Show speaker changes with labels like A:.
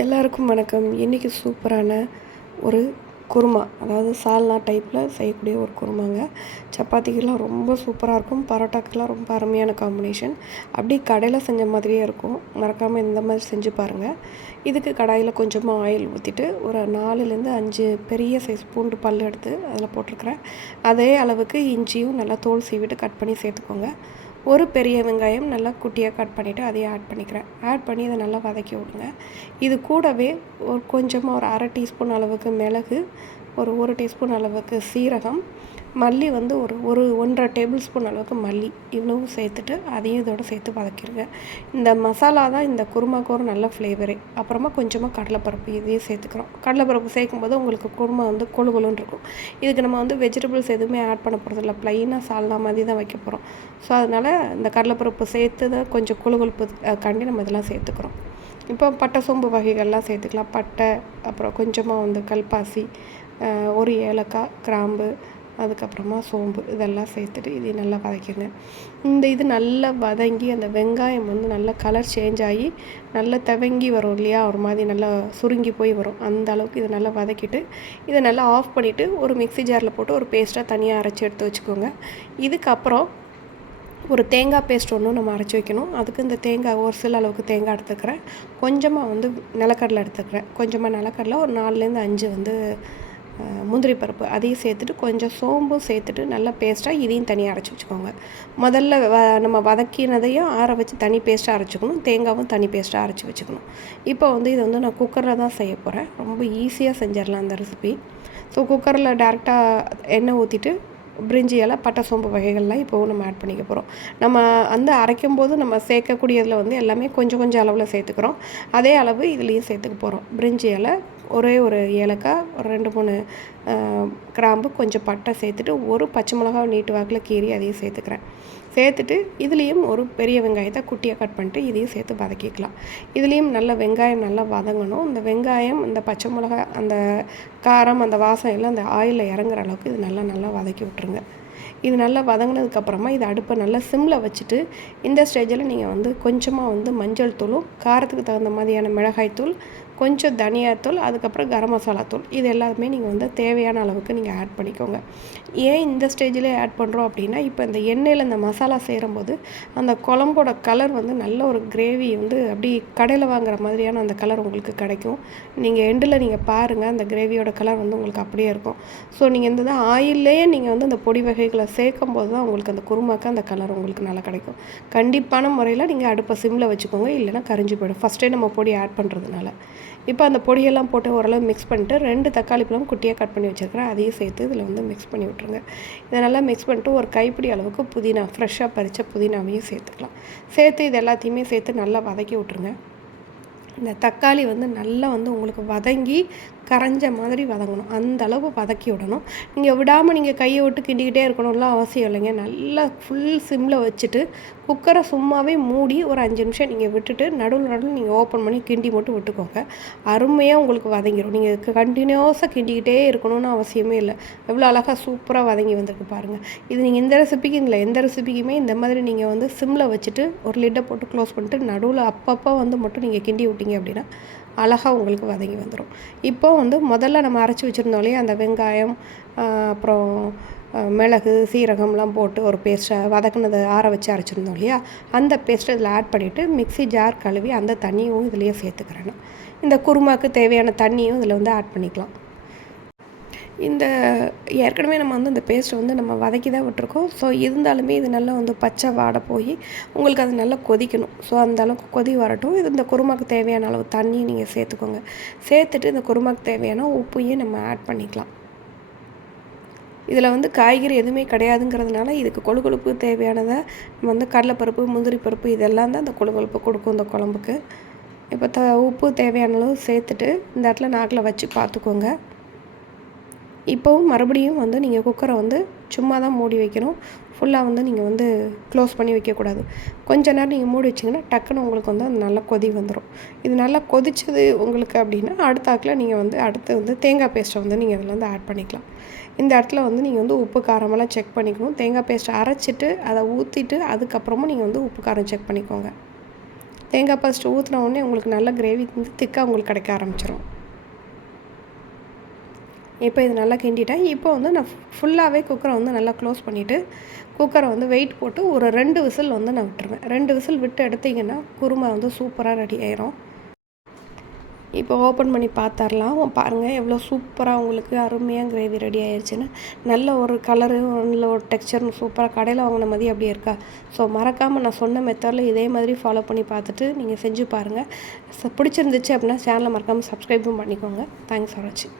A: எல்லாருக்கும் வணக்கம். இன்றைக்கி சூப்பரான ஒரு குருமா அதாவது சால்னா டைப்பில் செய்யக்கூடிய ஒரு குருமாங்க. சப்பாத்திக்கெல்லாம் ரொம்ப சூப்பராக இருக்கும். பரோட்டாக்கெல்லாம் ரொம்ப அருமையான காம்பினேஷன் அப்படி கடையில் செஞ்ச மாதிரியே இருக்கும். மறக்காமல் இந்த மாதிரி செஞ்சு பாருங்கள் இதுக்கு கடாயில் கொஞ்சமாக ஆயில் ஊற்றிட்டு ஒரு நாலுலேருந்து அஞ்சு பெரிய சைஸ் பூண்டு பல் எடுத்து அதில் போட்டிருக்கிறேன். அதே அளவுக்கு இஞ்சியும் நல்லா தோல் சீவிட்டு கட் பண்ணி சேர்த்துக்கோங்க. ஒரு பெரிய வெங்காயம் நல்லா குட்டியாக கட் பண்ணிவிட்டு அதையும் ஆட் பண்ணிக்கிறேன். ஆட் பண்ணி இதை நல்லா வதக்கி விடுங்க. இது கூடவே ஒரு கொஞ்சமாக ஒரு அரை டீஸ்பூன் அளவுக்கு மிளகு ஒரு ஒரு டீஸ்பூன் அளவுக்கு சீரகம் மல்லி வந்து ஒரு ஒரு ஒன்றரை டேபிள் ஸ்பூன் அளவுக்கு மல்லி இவ்வளவும் சேர்த்துட்டு அதையும் இதோட சேர்த்து வதக்கிடுங்க இந்த மசாலா தான் இந்த குருமாவுக்கு ஒரு நல்ல ஃப்ளேவரே அப்புறமா கொஞ்சமாக கடலைப்பருப்பு இதையும் சேர்த்துக்கிறோம் கடலைப்பருப்பு சேர்க்கும் போது உங்களுக்கு குருமா வந்து கொழுகுலுன்னு இருக்கும். இதுக்கு நம்ம வந்து வெஜிடபிள்ஸ் எதுவுமே ஆட் பண்ண போகிறதில்ல ப்ளைனாக சால்னா மாதிரி தான் வைக்க போகிறோம் ஸோ அதனால் இந்த கடலைப்பருப்பு சேர்த்து தான் கொஞ்சம் கொழுகொழுப்பு கண்டி நம்ம இதெல்லாம் சேர்த்துக்கிறோம். இப்போ பட்டை சோம்பு வகைகள்லாம் சேர்த்துக்கலாம். பட்டை அப்புறம் கொஞ்சமாக வந்து கல்பாசி ஒரு ஏலக்காய் கிராம்பு அதுக்கப்புறமா சோம்பு இதெல்லாம் சேர்த்துட்டு இதையும் நல்லா வதக்கிடுங்க. இந்த இது நல்லா வதங்கி அந்த வெங்காயம் வந்து நல்லா கலர் சேஞ்ச் ஆகி நல்லா தவங்கி வரும் இல்லையா? ஒரு மாதிரி நல்லா சுருங்கி போய் வரும். அந்த அளவுக்கு இதை நல்லா வதக்கிட்டு இதை நல்லா ஆஃப் பண்ணிவிட்டு ஒரு மிக்சி ஜாரில் போட்டு ஒரு பேஸ்ட்டாக தனியாக அரைச்சி எடுத்து வச்சுக்கோங்க. இதுக்கப்புறம் ஒரு தேங்காய் பேஸ்ட் ஒன்றும் நம்ம அரைச்சி வைக்கணும். அதுக்கு இந்த தேங்காய் ஒரு சில அளவுக்கு தேங்காய் எடுத்துக்கிறேன். கொஞ்சமாக வந்து நிலக்கடலை எடுத்துக்கிறேன். கொஞ்சமாக நிலக்கடலை ஒரு நாலுலேருந்து அஞ்சு வந்து முந்திரி பருப்பு அதையும் சேர்த்துட்டு கொஞ்சம் சோம்பும் சேர்த்துட்டு நல்லா பேஸ்ட்டாக இதையும் தனியாக அரைச்சி வச்சுக்கோங்க. முதல்ல வ நம்ம வதக்கினதையும் ஆற வச்சு தனி பேஸ்ட்டாக அரைச்சிக்கணும். தேங்காவும் தனி பேஸ்ட்டாக அரைச்சி வச்சுக்கணும். இப்போ வந்து இதை வந்து நான் குக்கரில் தான் செய்ய போகிறேன் ரொம்ப ஈஸியாக செஞ்சிடலாம் அந்த ரெசிபி ஸோ குக்கரில் டேரெக்டாக எண்ணெய் ஊற்றிட்டு பிரிஞ்சி இலை பட்டை சோம்பு வகைகள்லாம் இப்போவும் நம்ம ஆட் பண்ணிக்க போகிறோம் நம்ம அந்த அரைக்கும் போது நம்ம சேர்க்கக்கூடியதில் வந்து எல்லாமே கொஞ்சம் கொஞ்சம் அளவில் சேர்த்துக்கிறோம். அதே அளவு இதுலேயும் சேர்த்துக்க போகிறோம் பிரிஞ்சி இலை ஒரே ஒரு ஏலக்காய் ஒரு ரெண்டு மூணு கிராம்பு கொஞ்சம் பட்டை சேர்த்துட்டு ஒரு பச்சை மிளகா நீட்டு வாக்கில் கீறி அதையும் சேர்த்துக்கிறேன். சேர்த்துட்டு இதுலேயும் ஒரு பெரிய வெங்காயத்தை குட்டியாக கட் பண்ணிட்டு இதையும் சேர்த்து வதக்கிக்கலாம். இதுலேயும் நல்ல வெங்காயம் நல்லா வதங்கணும். இந்த வெங்காயம் இந்த பச்சை மிளகா அந்த காரம் அந்த வாசம் எல்லாம் அந்த ஆயிலில் இறங்குற அளவுக்கு இது நல்லா நல்லா வதக்கி விட்ருங்க இது நல்லா வதங்கினதுக்கப்புறமா இது அடுப்பை நல்லா சிம்மில் வச்சுட்டு இந்த ஸ்டேஜில் நீங்கள் வந்து கொஞ்சமாக வந்து மஞ்சள் தூளும் காரத்துக்கு தகுந்த மாதிரியான மிளகாய் தூள் கொஞ்சம் தனியாத்தூள் அதுக்கப்புறம் கரம் மசாலா தூள். இது எல்லாமே நீங்கள் வந்து தேவையான அளவுக்கு நீங்கள் ஆட் பண்ணிக்கோங்க. ஏன் இந்த ஸ்டேஜில் ஆட் பண்ணுறோம் அப்படின்னா இப்போ இந்த எண்ணெயில் இந்த மசாலா சேரும்போது அந்த குழம்போட கலர் வந்து நல்ல ஒரு கிரேவி வந்து அப்படி கடையில் வாங்குற மாதிரியான அந்த கலர் உங்களுக்கு கிடைக்கும். நீங்கள் எண்டில் நீங்கள் பாருங்கள் அந்த கிரேவியோட கலர் வந்து உங்களுக்கு அப்படியே இருக்கும். ஸோ நீங்கள் இந்த ஆயிலேயே நீங்கள் வந்து அந்த பொடி வகைகளை சேர்க்கும் போது தான் உங்களுக்கு அந்த குருமாக்கு அந்த கலர் உங்களுக்கு நல்லா கிடைக்கும். கண்டிப்பான முறையில் நீங்கள் அடுப்பை சிம்மில் வச்சுக்கோங்க இல்லைன்னா கரிஞ்சு போயிடும். ஃபஸ்ட்டே நம்ம பொடி ஆட் பண்ணுறதுனால இப்போ அந்த பொடியெல்லாம் போட்டு ஓரளவு மிக்ஸ் பண்ணிட்டு ரெண்டு தக்காளி பழம் குட்டியாக கட் பண்ணி வச்சுருக்கிறேன். அதையும் சேர்த்து இதில் வந்து மிக்ஸ் பண்ணி விட்ருங்க இதை நல்லா மிக்ஸ் பண்ணிட்டு ஒரு கைப்பிடி அளவுக்கு புதினா ஃப்ரெஷ்ஷாக பறித்த புதினாவையும் சேர்த்துக்கலாம். சேர்த்து இது எல்லாத்தையுமே சேர்த்து நல்லா வதக்கி விட்ருங்க இந்த தக்காளி வந்து நல்லா வந்து உங்களுக்கு வதங்கி கரைஞ்ச மாதிரி வதங்கணும். அந்த அளவு வதக்கி விடணும். நீங்கள் விடாமல் நீங்கள் கையை விட்டு கிண்டிக்கிட்டே இருக்கணும்லாம் அவசியம் இல்லைங்க. நல்லா ஃபுல் சிம்மில் வச்சுட்டு குக்கரை சும்மாவே மூடி ஒரு அஞ்சு நிமிஷம் நீங்கள் விட்டுட்டு நடுவில் நடுவில் நீங்கள் ஓப்பன் பண்ணி கிண்டி மட்டும் விட்டுக்கோங்க. அருமையாக உங்களுக்கு வதங்கிடும் நீங்கள் கண்டினியூஸாக கிண்டிக்கிட்டே இருக்கணும்னு அவசியமே இல்லை. எவ்வளோ அழகாக சூப்பராக வதங்கி வந்திருக்கு பாருங்கள் இது நீங்கள் இந்த ரெசிபிக்கு இல்லை எந்த ரெசிபிக்குமே இந்த மாதிரி நீங்கள் வந்து சிம்மில் வச்சுட்டு ஒரு லிட்டை போட்டு க்ளோஸ் பண்ணிட்டு நடுவில் அப்பப்போ வந்து மட்டும் நீங்கள் கிண்டி விட்டீங்க அப்படின்னா அழகாக உங்களுக்கு வதங்கி வந்துடும் இப்போ வந்து முதல்ல நம்ம அரைச்சி வச்சுருந்தோம் அந்த வெங்காயம் அப்புறம் மிளகு சீரகம்லாம் போட்டு ஒரு பேஸ்ட்டை வதக்குனதை ஆற வச்சு அரைச்சிருந்தோம் இல்லையா? அந்த பேஸ்ட்டை இதில் ஆட் பண்ணிவிட்டு மிக்சி ஜார் கழுவி அந்த தண்ணியும் இதுலேயே சேர்த்துக்கிறேன் இந்த குருமாக்கு தேவையான தண்ணியும் இதில் வந்து ஆட் பண்ணிக்கலாம். இந்த ஏற்கனவே நம்ம வந்து இந்த பேஸ்ட்டை வந்து நம்ம வதக்கி தான் விட்டுருக்கோம். ஸோ இருந்தாலுமே இது நல்லா வந்து பச்சை வாடை போய் உங்களுக்கு அது நல்லா கொதிக்கணும். ஸோ அந்த அளவுக்கு கொதி வரட்டும். இது இந்த குருமாக்கு தேவையான அளவு தண்ணியை நீங்கள் சேர்த்துக்கோங்க. சேர்த்துட்டு இந்த குருமாக்கு தேவையான உப்பையும் நம்ம ஆட் பண்ணிக்கலாம். இதில் வந்து காய்கறி எதுவுமே கிடையாதுங்கிறதுனால இதுக்கு கொழு கொழுப்பு தேவையானதை நம்ம வந்து கடலைப்பருப்பு முந்திரி பருப்பு இதெல்லாம் தான் அந்த கொழு கொழுப்பு கொடுக்கும் இந்த குழம்புக்கு. இப்போ த உப்பு தேவையான அளவு சேர்த்துட்டு இந்த இடத்துல நாக்கில் வச்சு பார்த்துக்கோங்க. இப்போவும் மறுபடியும் வந்து நீங்கள் குக்கரை வந்து சும்மா தான் மூடி வைக்கணும். ஃபுல்லாக வந்து நீங்கள் வந்து க்ளோஸ் பண்ணி வைக்கக்கூடாது. கொஞ்ச நேரம் நீங்கள் மூடி வச்சிங்கன்னா டக்குன்னு உங்களுக்கு வந்து அது நல்லா கொதி வந்துடும் இது நல்லா கொதிச்சது உங்களுக்கு அப்படின்னா அடுத்தாக்கில் நீங்கள் வந்து அடுத்து வந்து தேங்காய் பேஸ்ட்டை வந்து நீங்கள் அதில் வந்து ஆட் பண்ணிக்கலாம். இந்த இடத்துல வந்து நீங்கள் வந்து உப்பு காரமெல்லாம் செக் பண்ணிக்கணும். தேங்காய் பேஸ்ட்டை அரைச்சிட்டு அதை ஊற்றிட்டு அதுக்கப்புறமா நீங்கள் வந்து உப்பு காரம் செக் பண்ணிக்கோங்க. தேங்காய் பேஸ்ட் ஊற்றின உடனே உங்களுக்கு நல்ல கிரேவி வந்து திக்காக உங்களுக்கு கிடைக்க ஆரம்பிச்சிடும் இப்போ இது நல்லா கிண்டிட்டேன். இப்போ வந்து நான் ஃபுல்லாகவே குக்கரை வந்து நல்லா க்ளோஸ் பண்ணிவிட்டு குக்கரை வந்து வெயிட் போட்டு ஒரு ரெண்டு விசில் வந்து நான் விட்டுருவேன். ரெண்டு விசில் விட்டு எடுத்திங்கன்னா குருமா வந்து சூப்பராக ரெடி ஆயிரும். இப்போ ஓப்பன் பண்ணி பார்த்துர்லாம் பாருங்கள் எவ்வளோ சூப்பராக உங்களுக்கு அருமையாக கிரேவி ரெடி ஆயிடுச்சுன்னு நல்ல ஒரு கலரு நல்ல ஒரு டெக்ஸ்சர் சூப்பராக கடையில் வாங்கின மாதிரி அப்படியே இருக்கா? ஸோ மறக்காமல் நான் சொன்ன மெத்தடில் இதே மாதிரி ஃபாலோ பண்ணி பார்த்துட்டு நீங்கள் செஞ்சு பாருங்கள் பிடிச்சிருந்துச்சு அப்படின்னா சேனலை மறக்காமல் சப்ஸ்கிரைபும் பண்ணிக்கோங்க. தேங்க்ஸ் ஃபார் வாட்சிங்